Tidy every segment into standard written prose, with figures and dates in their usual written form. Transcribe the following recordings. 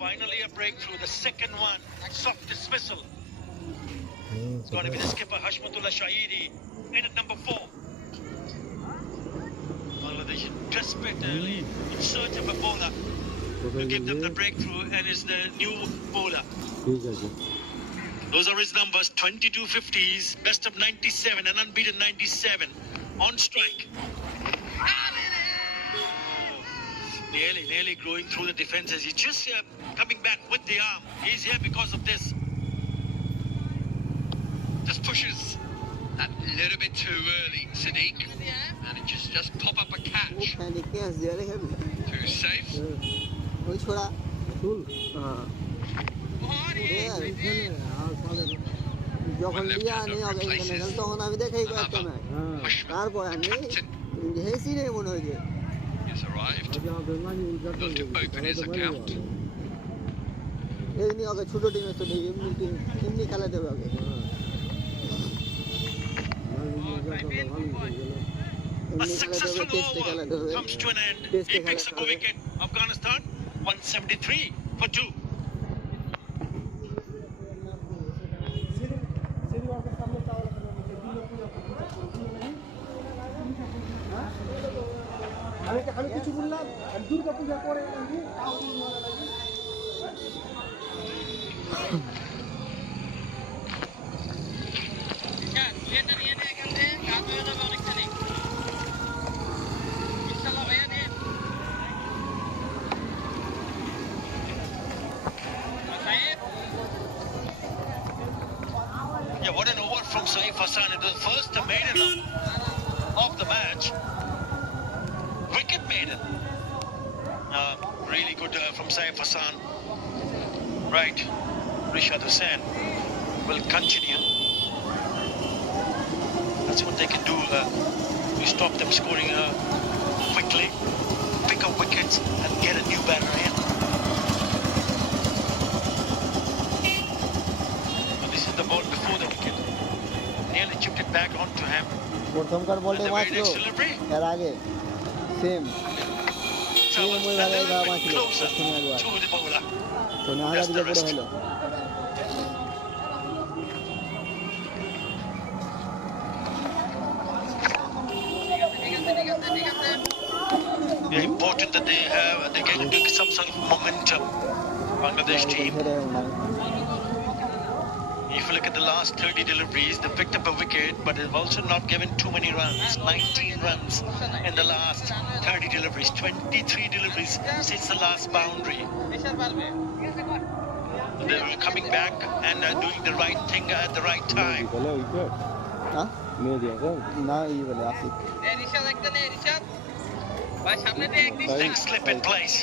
Finally a breakthrough, the second one, soft dismissal. It's going to be the skipper Hashmatullah Shahidi in at number 4. Bangladesh desperately in search of a bowler to give them the breakthrough, and is the new bowler. Those are his numbers, 22 50s, best of 97, an unbeaten 97 on strike. Nearly going through the defences. He's just coming back with the arm. He's here because of this. Just pushes a little bit too early, Sadiq. And it just pop up a catch. Too safe. যখন লিয়া নেই আগে তখন আমি দেখাই করতাম না তারপর আমি হেসি নেই মনে হয়েছে এমনি আগে ছোট টিমের তো নেই এমনি খেলা দেবে আগে A successful over comes to an end. He picks up a wicket. Afghanistan 173 for 2. আমি কিছু বললাম দুর্গা পূজা করে Yeah, what an over from Saif Hassan. It was first the maiden of the match. Wicket maiden. Really good from Saif Hassan. Right. Rishad Hussain will continue. That's what they can do. We stop them scoring quickly, pick up wickets and get a new batter in. So this is the ball before the wicket. Nearly chipped it back onto him. প্রথমকার বলতে মাত্র এর আগে same ওই ভাবে গাওয়া ছিল প্রথমে একবার তো না হাজার দিকে পড়ে হলো Yeah, important that they get into some sort of momentum. Bangladesh team. If you look at the last 30 deliveries, they picked up a wicket, but they've also not given too many runs. 19 runs in the last 30 deliveries. 23 deliveries since the last boundary. They were coming back and doing the right thing at the right time. Big slip in place.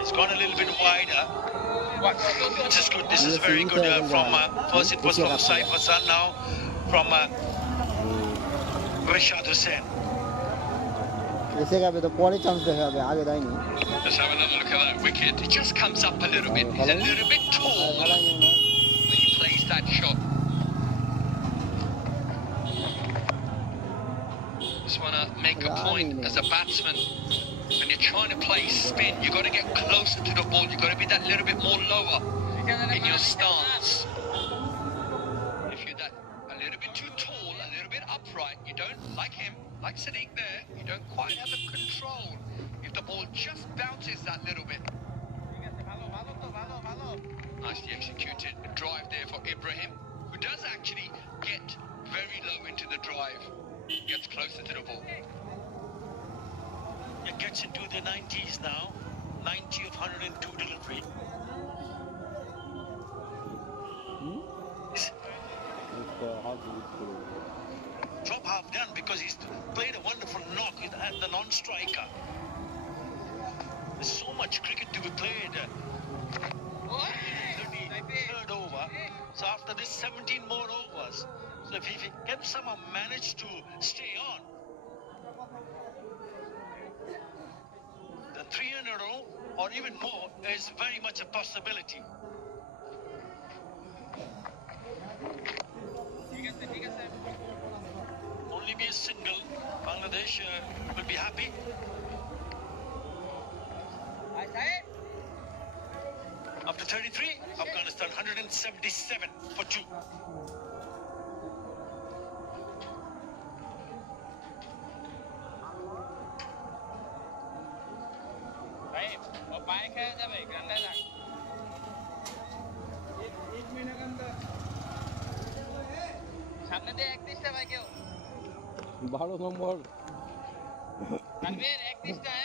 It's gone a little bit wider. This is good. This is very good from first it was from Saif Hassan, now from Rishad Hussain. Let's have another look at that wicket. It just comes up a little bit. He's a little bit tall when he plays that shot. Just want to make a point as a batsman. When you're trying to play spin, you've got to get closer to the ball. You've got to be that little bit more lower in your stance. If you're that a little bit too tall, a little bit upright, you don't, like him, like Sadiq there, you don't quite have the control. If the ball just bounces that little bit. Nicely executed. A drive there for Ibrahim, who does actually get very low into the drive. Gets closer to the ball. It gets into the 90s now. 90 of 102 delivery. Job half done because he's played a wonderful knock at the non-striker. There's so much cricket to be played. 33rd over. So after this 17 more overs. So if he can somehow manage to stay on, the 300 or even more is very much a possibility. Only be a single. Bangladesh will be happy. 133, Afghanistan 177 for 2. সামনে দিয়ে 31টা ভাই কেউ 12 নম্বর Tanvir 31টা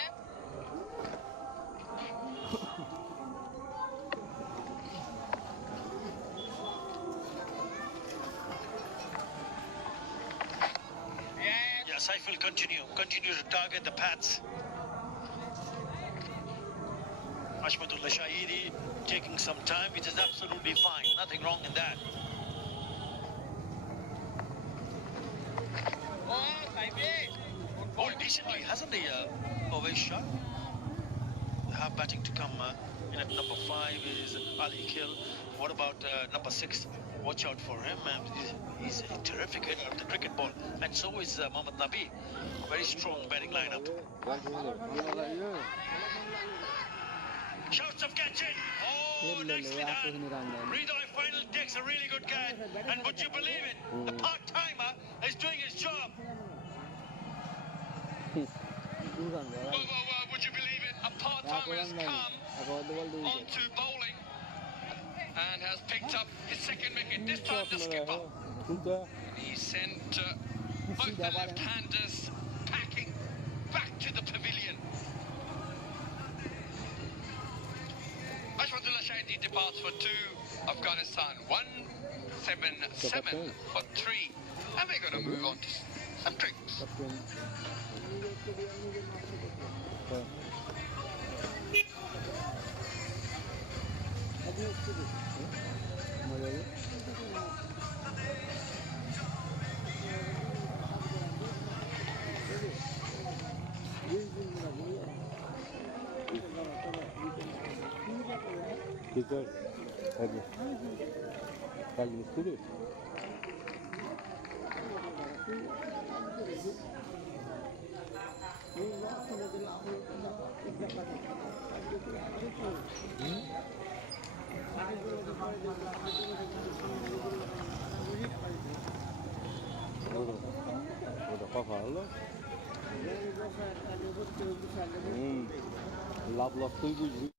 Yeah, Saif will continue to target the pads. Hashmatullah Shahidi taking some time, which is absolutely fine. Nothing wrong in that. Bowled decently, hasn't he, Ovesh Shah? They have batting to come. In at number 5 is Ali Khil. What about number 6? Watch out for him. He's a terrific hitter of the cricket ball. And so is Mohammad Nabi. Very strong batting lineup. Shouts of catch it. Oh, nicely done. Hridoy final takes a really good catch. And would you believe it? The part-timer is doing his job. Whoa, would you believe it? A part-timer has come onto bowling and has picked up his second wicket. This time the skipper. He sent both the left-handers packing back to the pavilion. Ashmatullah Shahidi departs for 2, Afghanistan 177 for 3. And we're going to move on to some drinks. Güzel. Hadi. Kalbimiz kuruyor. Burada kafalı. Lap duygucu.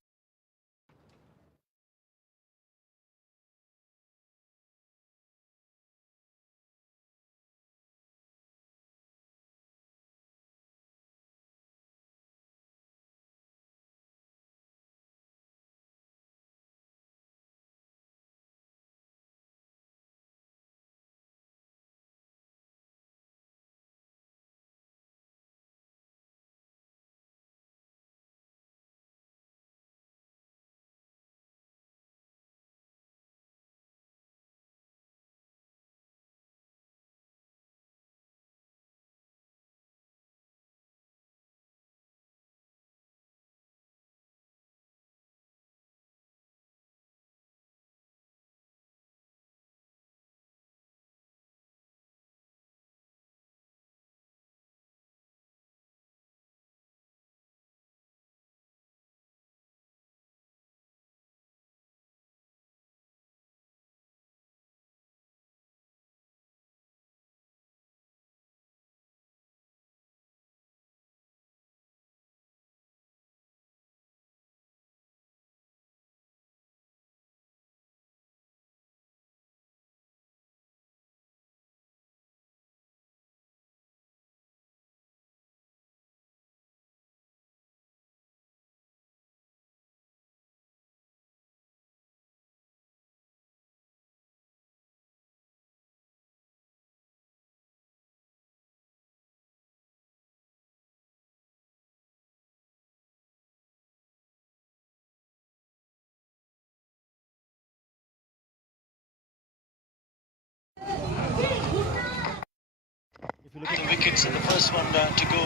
If you look at the wickets, the first one to go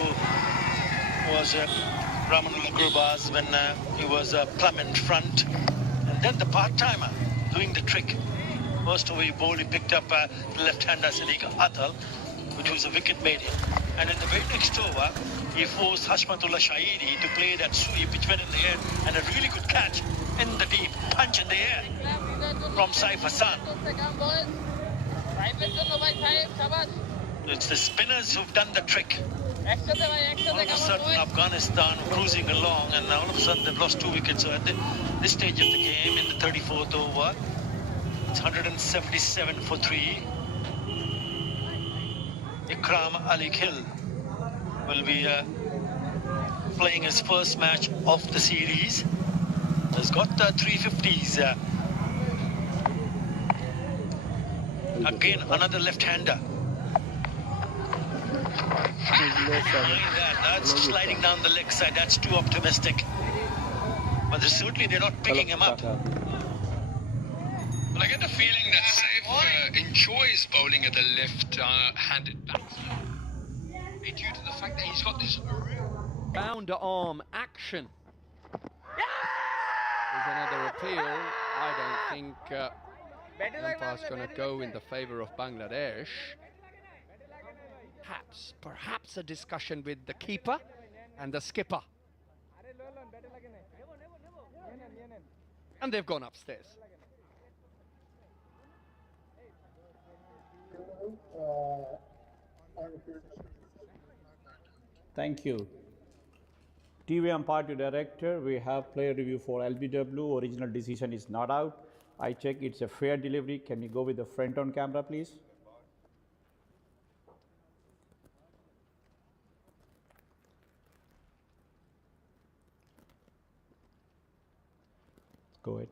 was Ramanul Gurbaz when he was plumb in front. And then the part-timer doing the trick. First over he bowled, he picked up the left-hander Sadiq Atal, which was a wicket made him. And in the very next over, he forced Hashmatullah Shahidi to play that sweep which went in the air and a really good catch. in the deep, punch in the air from Saif Hassan. It's the spinners who've done the trick. All of a sudden, Afghanistan cruising along, and all of a sudden they've lost 2 wickets. So at this stage of the game, in the 34th over, it's 177 for 3. Ikram Ali Khil will be playing his first match of the series. Has got 350s. Again, another left-hander. That's sliding down the leg side. That's too optimistic. But certainly they're not picking him up. Well, I get the feeling that Saif enjoys bowling at the left-handed batsman due to the fact that he's got this Bounder arm action. There's another appeal. I don't think umpire's going to go in the favour of Bangladesh. Perhaps a discussion with the keeper and the skipper. And they've gone upstairs. Thank you. TV umpire to director, we have player review for LBW. Original decision is not out. I check it's a fair delivery. Can you go with the front on camera, please? Go ahead.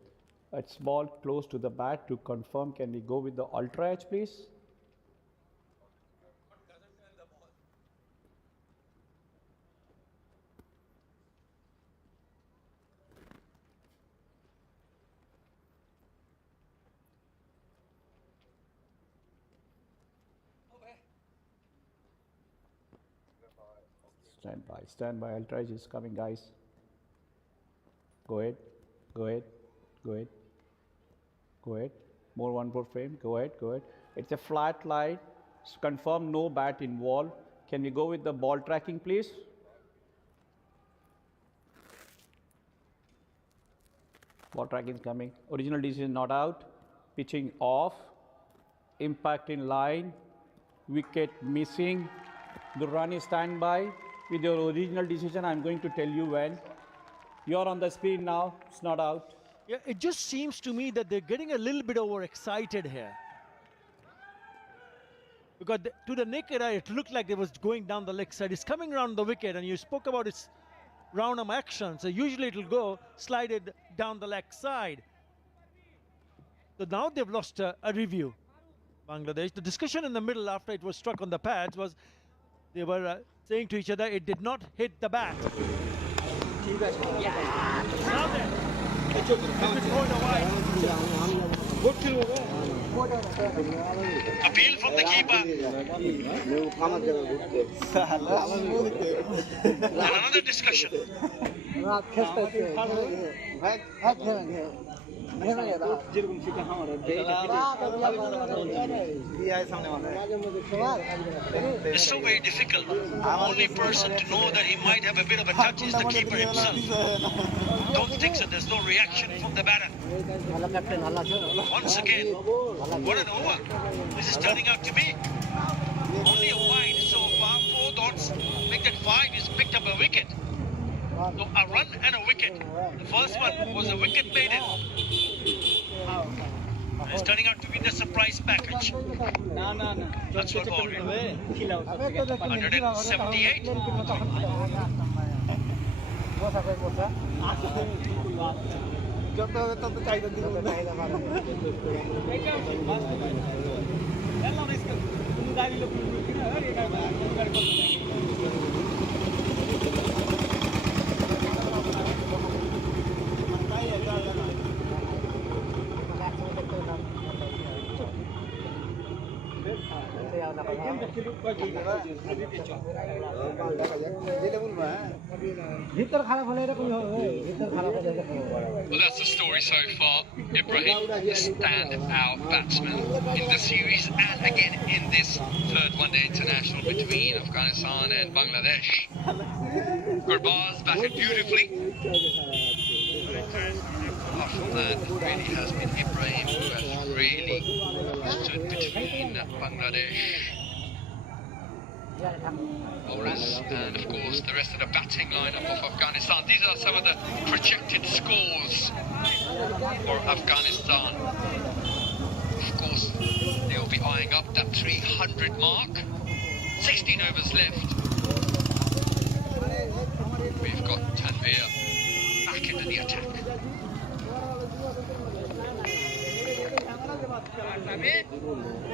It's ball close to the bat. To confirm, can we go with the ultra edge, please? Stand by, ultra edge is coming, guys. Go ahead, go ahead, go ahead, go ahead. More 1-4 frame, go ahead, go ahead. It's a flat line, confirm no bat involved. Can we go with the ball tracking, please? Ball tracking is coming. Original decision not out. Pitching off. Impact in line. Wicket missing. Durrani standby. With your original decision, I'm going to tell you when. You're on the screen now. It's not out. Yeah, it just seems to me that they're getting a little bit overexcited here. Because to the naked eye, it looked like it was going down the leg side. It's coming around the wicket, and you spoke about its round arm action. So usually it'll go slided down the leg side. So now they've lost a review. Bangladesh. The discussion in the middle after it was struck on the pads was they were saying to each other it did not hit the bat. Now then, it's been going wide. Appeal from the keeper. And another discussion. It's so very difficult. The only person to know that he might have a bit of a touch is the keeper himself. Don't think so. There's no reaction from the batter. Once again, what an over. This is turning out to be only a wide so far. 4 dots make that 5. He's picked up a wicket. So a run and a wicket. The first one was a wicket maiden. It's turning out to be the surprise package. That's what about it. 178. Well, that's the story so far. Ibrahim, the stand-out batsman in the series and again in this third one-day international between Afghanistan and Bangladesh. Gurbaz batted beautifully. half of that really has been Ibrahim, who has really stood between Bangladesh bowlers and, of course, the rest of the batting lineup of Afghanistan. These are some of the projected scores for Afghanistan. Of course, they'll be eyeing up that 300 mark. 16 overs left. We've got Tanvir back into the attack.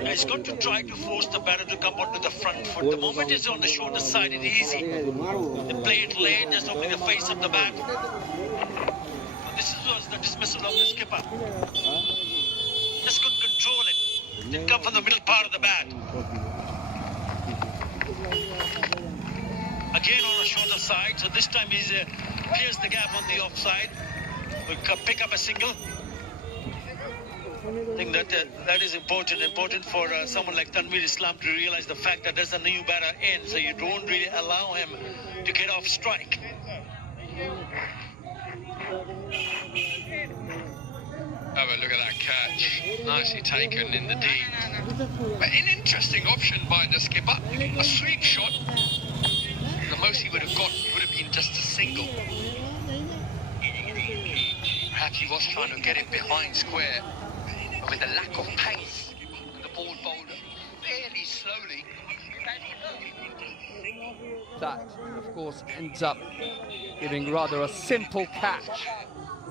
He's got to try to force the batter to come onto the front foot. The moment he's on the shoulder side, it's easy. They play it late, just opening the face of the bat. And this was the dismissal of the skipper. Just couldn't control it. Didn't come from the middle part of the bat. Again on the shorter side, so this time he's pierced the gap on the offside. Will pick up a single. I think that is important for someone like Tanvir Islam to realize the fact that there's a new batter in, so you don't really allow him to get off strike. Have a look at that catch. Nicely taken in the deep. But an interesting option by the skipper. A sweep shot. The most he would have got would have been just a single. Perhaps he was trying to get it behind square. But with the lack of pace, and the ball bowled fairly slowly. That, of course, ends up giving rather a simple catch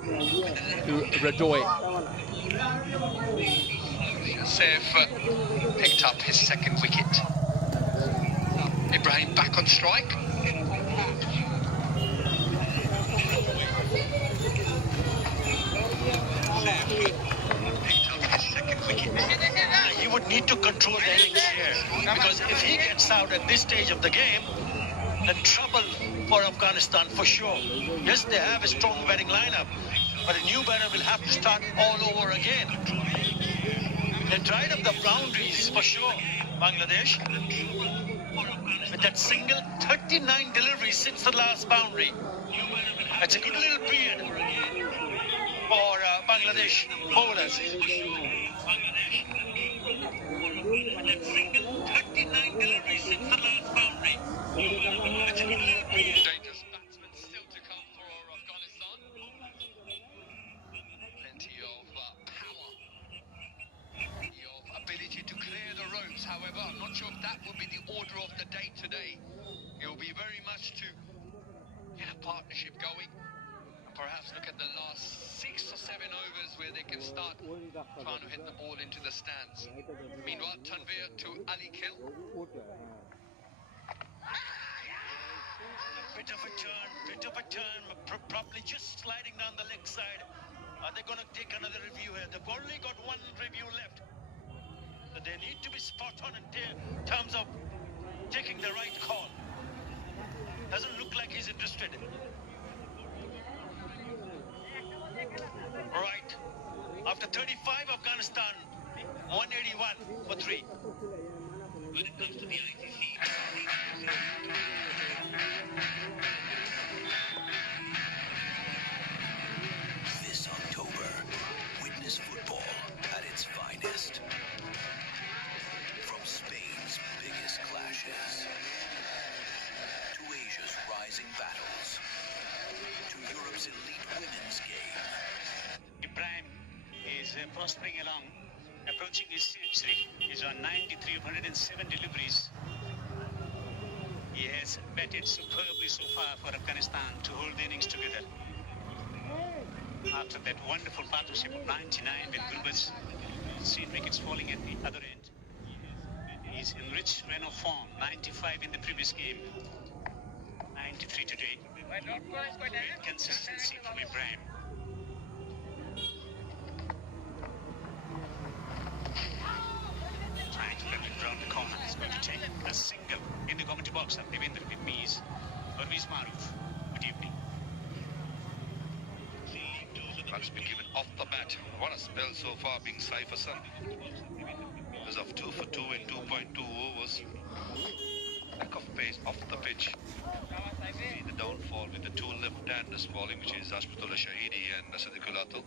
to Rajoy. Saif picked up his second wicket. Ibrahim back on strike. He would need to control the innings here, because if he gets out at this stage of the game, then trouble for Afghanistan for sure. Yes, they have a strong batting lineup, but a new batter will have to start all over again. They tried up the boundaries for sure, Bangladesh. With that single, 39 deliveries since the last boundary. That's a good little period for Bangladesh bowlers. With that single, 39 deliveries since the last boundary. That's a good little period. Dangerous batsmen still to come for Afghanistan. Plenty of power. Plenty of ability to clear the ropes. However, I'm not sure if that will be the order of the day today. It will be very much to get a partnership going. And perhaps look at the last 6 or 7 overs where they can start trying to hit the ball into the stands. Meanwhile, Tanvir to Ali Kill. Bit of a turn, probably just sliding down the leg side. Are they going to take another review here? They've only got one review left. So they need to be spot on in terms of taking the right call. Doesn't look like he's interested. Right. After 35, Afghanistan 181 for 3. When it comes to the ICC. This October, witness football at its finest. From Spain's biggest clashes, to Asia's rising battles, to Europe's elite women's game. Ibrahim is prospering along, approaching his century. He's on 93 of 107 deliveries. He has batted superbly so far for Afghanistan to hold the innings together. After that wonderful partnership of 99 with Gulbaz, seen wickets falling at the other end. He's in rich run of form, 95 in the previous game, 93 today. Great consistency from Ibrahim. Trying to let it round the corner. He's going to take a single in the commentary box. I'm Devendra with me is Parviz Maruf. Good evening. That's been given off the bat. What a spell so far being Saif Hassan. As of 2 for 2 in 2.2 overs. lack of pace off the pitch. See the downfall with the two left-handers falling, which is Ashmatullah Shahidi and Sadiqul Atul.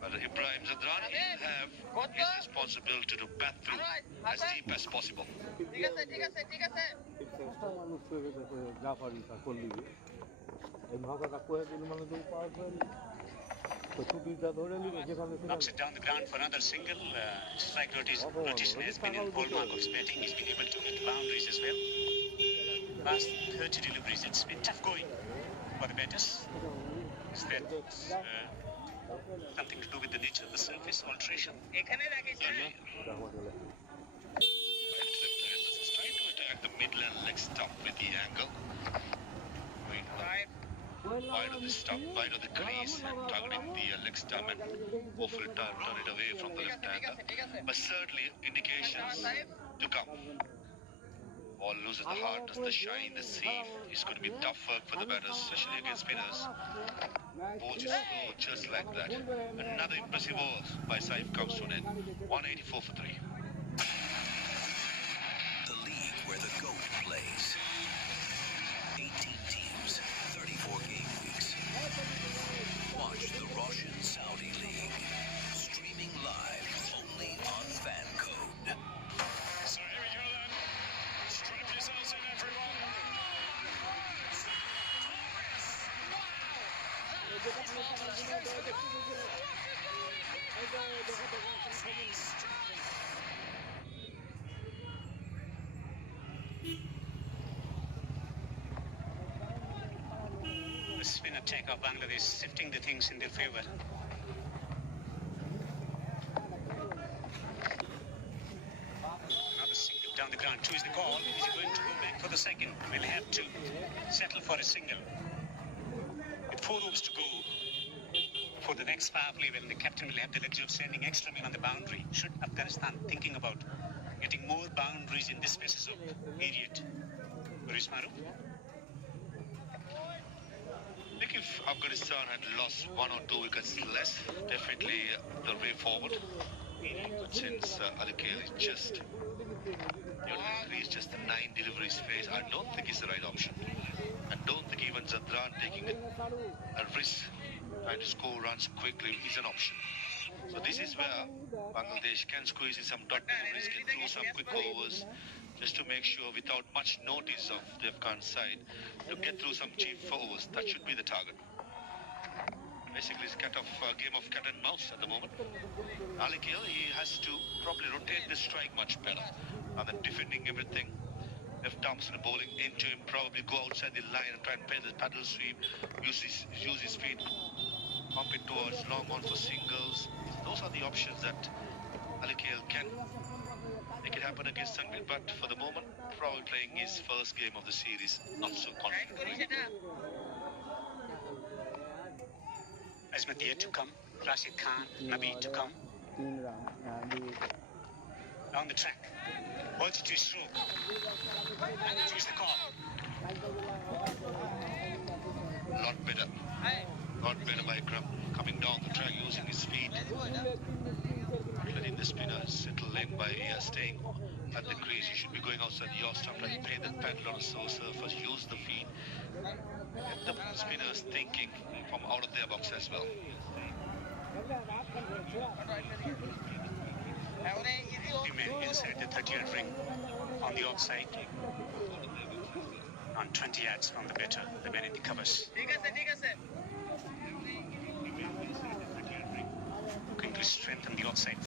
But Ibrahim Zadran will have his responsibility to bat through as deep as possible. Knocks it down the ground for another single. Strike rotation has been in Paul Markov's batting. He's been able to hit boundaries as well. Last 30 deliveries, it's been tough going for the batters. Is that something to do with the nature of the surface alteration? He's trying to attack the midland leg stump with the angle. Wide of the stump, wide of the crease, and targeting the leg stump and hopefully turn it away from the left-hander. But certainly indications to come. Ball loses the hardness, the shine, the seam. It's going to be tough work for the batters, especially against spinners. Ball just slow, just like that. Another impressive over by Saif comes to an end. 184 for 3. The league where the GOAT plays. 18 teams, 34 game weeks. Watch the Russian Saudi League. Streaming live only on Fan Code. So here we go then. Strap yourselves in, everyone. The spin attack of Bangladesh shifting the things in their favor. Another single down the ground. 2 is the call. Is he going to go back for the second? Will have to settle for a single. With 4 overs to go for the next power play, well, the captain will have the luxury of sending extra men on the boundary. Should Afghanistan thinking about getting more boundaries in this spaces of period? Rismaru? I think if Afghanistan had lost 1 or 2 wickets less, definitely the way forward. But since Adikale is just increased just the 9 deliveries phase, I don't think it's the right option. I don't think even Zadran taking a risk trying to score runs quickly is an option. So this is where Bangladesh can squeeze in some dot deliveries, can throw some quick overs, just to make sure without much notice of the Afghan side to get through some cheap overs. That should be the target. Basically, it's a game of cat and mouse at the moment. Adikale, he has to probably rotate the strike much better rather than defending everything. If Thompson bowling into him, probably go outside the line and try and play the paddle sweep, use his feet, pump it towards long on for singles. Those are the options that Adikale can make it happen against Sangli, but for the moment, probably playing his first game of the series, not so confident. Azmat yet to come. Rashid Khan, Nabi to come. Down the track. Bolted to his stroke. Choose the call. Lot better by Ikram. Coming down the track using his feet. Letting the spinner settle in by staying at the crease. You should be going outside your stump and play the paddle on a slow surface. Use the feet. Get the spinners thinking from out of their box as well. Few men inside the 30-yard ring on the offside. On 20 yards from the batter, the men in the covers. Looking to strengthen the offside.